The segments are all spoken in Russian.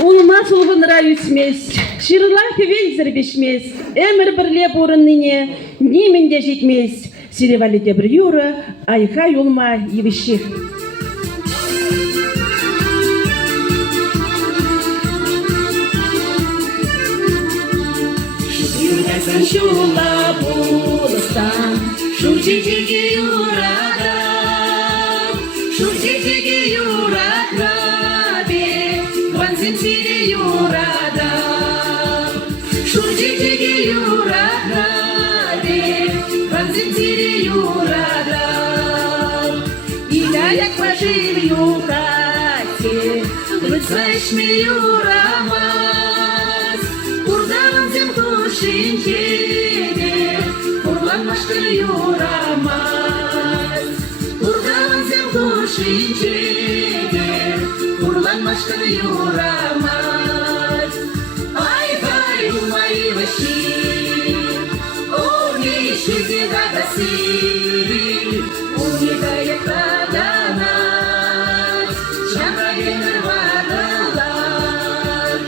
Улма сулғынра үсмес, шырла хевензір бешмес, әмір бірлеп орынныне, неменде жетмес, сиреваледе бір юры, айха юлма евіші. Шүргәсін шула болыстан, шүржетеге юрадам, шүржетеге юракрабе, ванзем сире юрадам, шүржетеге юракрабе, ванзем сире юрадам. Идаяк пожив юхате, выцвешме юрамас, урдалам зем кушинчеде, урланмашкы юрамас, урдалам зем кушинчеде, урланмашкы юрамас. Ай-хай, умай ваши, уни шуги дагаси, уни даяк таданат, шамрагенер вадалат,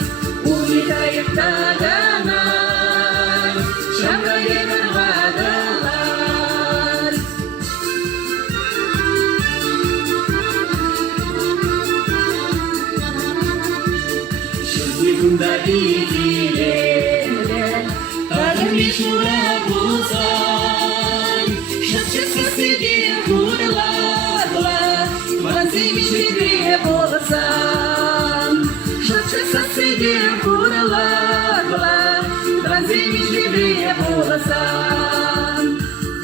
уни даяк таданат, шамрагенер вадалат. Шүргүнда идилелер, тагын бишура булсан, шапчасы сиде курладла, ванземи жибе болсан, шапчасы сиде курладла, ванземи жибе болсан.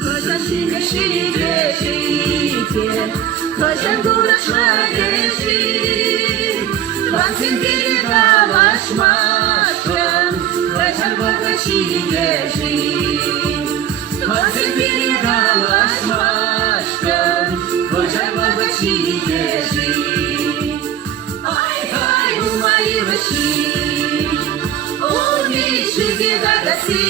Хожан шинга шиде шите, хожан гурашла деши, ванзем передалашмашкан, хожан богачи деши, ванзем передалашмашкан, хожан богачи деши. Ай-хай, умай ваши, уни шуги дагаси,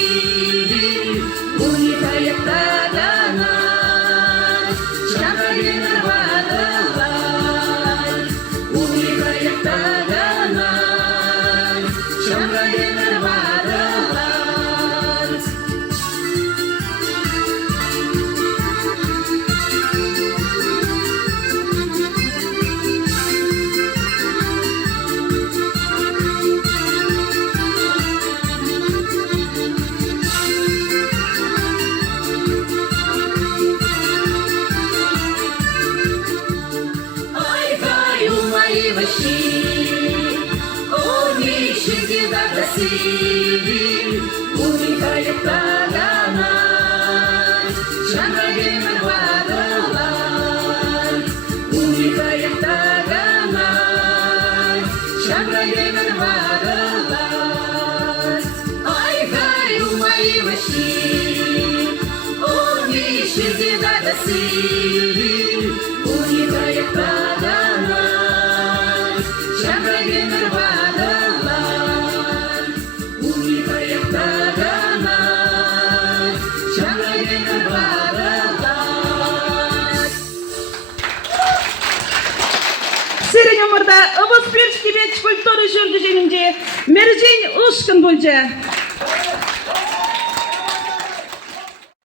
уни даяк таданат, шамрагенер вадалат, уни даяк таданат, шамрагенер вадалат. Ай-хай, умай ваши, уни шуги дагаси, уни даяк таданат, шамрагенер вадалат, уни даяк таданат, шамрагенер вадалат. Ай-хай, умай ваши, уни шуги дагаси, уни даяк таданат, шамрагенер вадалат, уни даяк таданат, шамрагенер вадалат. Сирен өмірді ұбыс перші кебет культуры жүрді женінде Мерзен ұшқын болжа.